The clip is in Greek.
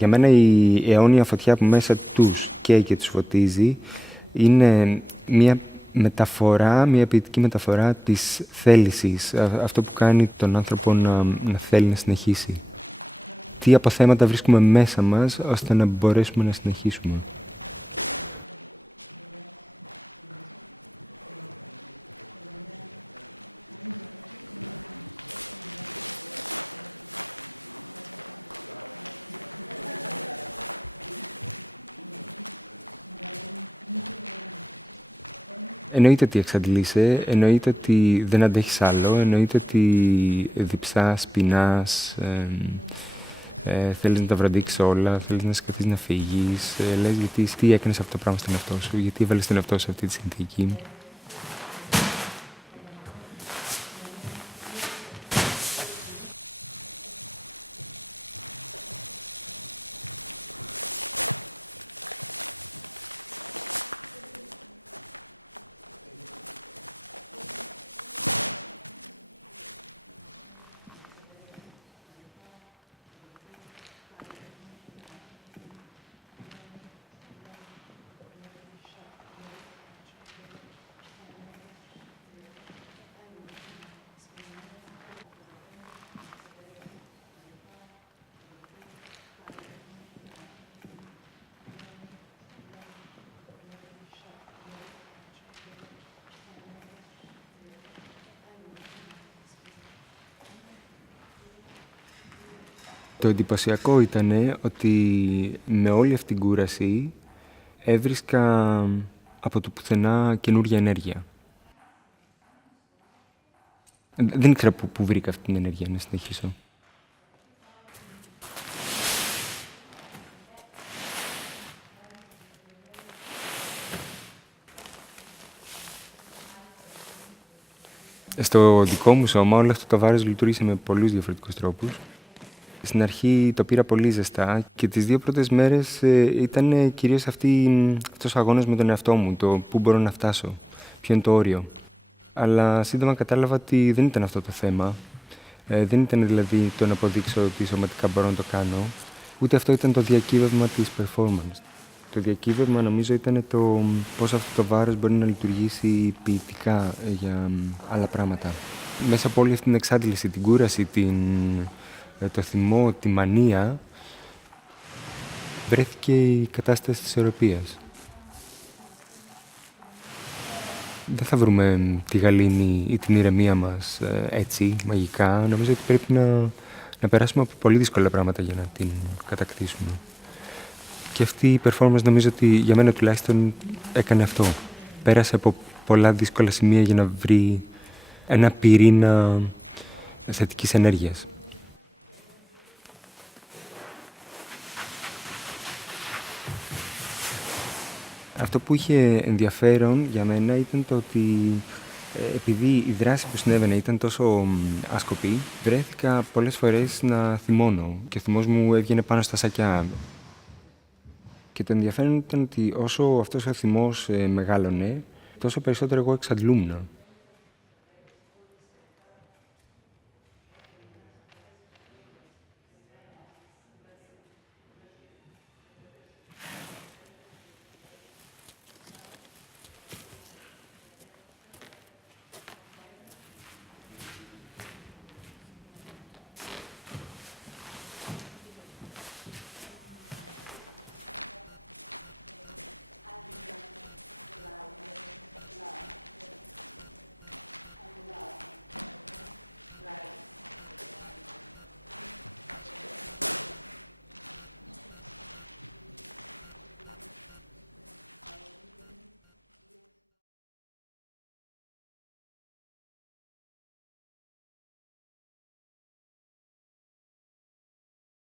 Για μένα η αιώνια φωτιά που μέσα τους καίει και τους φωτίζει είναι μια μεταφορά, μια ποιητική μεταφορά της θέλησης. Αυτό που κάνει τον άνθρωπο να θέλει να συνεχίσει. Τι αποθέματα βρίσκουμε μέσα μας ώστε να μπορέσουμε να συνεχίσουμε. Εννοείται ότι εξαντλείσαι, εννοείται ότι δεν αντέχεις άλλο, εννοείται ότι διψάς, πεινάς, θέλεις να τα βραντίξεις όλα, θέλεις να σκεφτείς να φύγεις, λες γιατί τι έκανες αυτό το πράγμα στον εαυτό σου, γιατί έβαλες τον εαυτό σου σε αυτή τη συνθήκη. Το εντυπωσιακό ήταν ότι με όλη αυτή την κούραση έβρισκα από το πουθενά καινούργια ενέργεια. Δεν ήξερα πού βρήκα αυτή την ενέργεια να συνεχίσω. Στο δικό μου σώμα όλο αυτό το βάρος λειτουργήσε με πολλούς διαφορετικούς τρόπους. Στην αρχή το πήρα πολύ ζεστά και τις 2 πρώτες μέρες ήταν κυρίως αυτός ο αγώνας με τον εαυτό μου, το πού μπορώ να φτάσω, ποιο είναι το όριο. Αλλά σύντομα κατάλαβα ότι δεν ήταν αυτό το θέμα. Δεν ήταν δηλαδή το να αποδείξω ότι σωματικά μπορώ να το κάνω, ούτε αυτό ήταν το διακύβευμα της performance. Το διακύβευμα νομίζω ήταν το πώς αυτό το βάρος μπορεί να λειτουργήσει ποιητικά για άλλα πράγματα. Μέσα από όλη αυτή την εξάντληση, την κούραση, το θυμό, τη μανία, βρέθηκε η κατάσταση της ισορροπίας. Δεν θα βρούμε τη γαλήνη ή την ηρεμία μας έτσι, μαγικά. Νομίζω ότι πρέπει να περάσουμε από πολύ δύσκολα πράγματα για να την κατακτήσουμε. Και αυτή η performance νομίζω ότι για μένα τουλάχιστον έκανε αυτό. Πέρασε από πολλά δύσκολα σημεία για να βρει ένα πυρήνα θετικής ενέργειας. Αυτό που είχε ενδιαφέρον για μένα ήταν το ότι επειδή η δράση που συνέβαινε ήταν τόσο άσκοπη, βρέθηκα πολλές φορές να θυμώνω και ο θυμός μου έβγαινε πάνω στα σακιά. Και το ενδιαφέρον ήταν ότι όσο αυτός ο θυμός μεγάλωνε, τόσο περισσότερο εγώ εξαντλούμουν.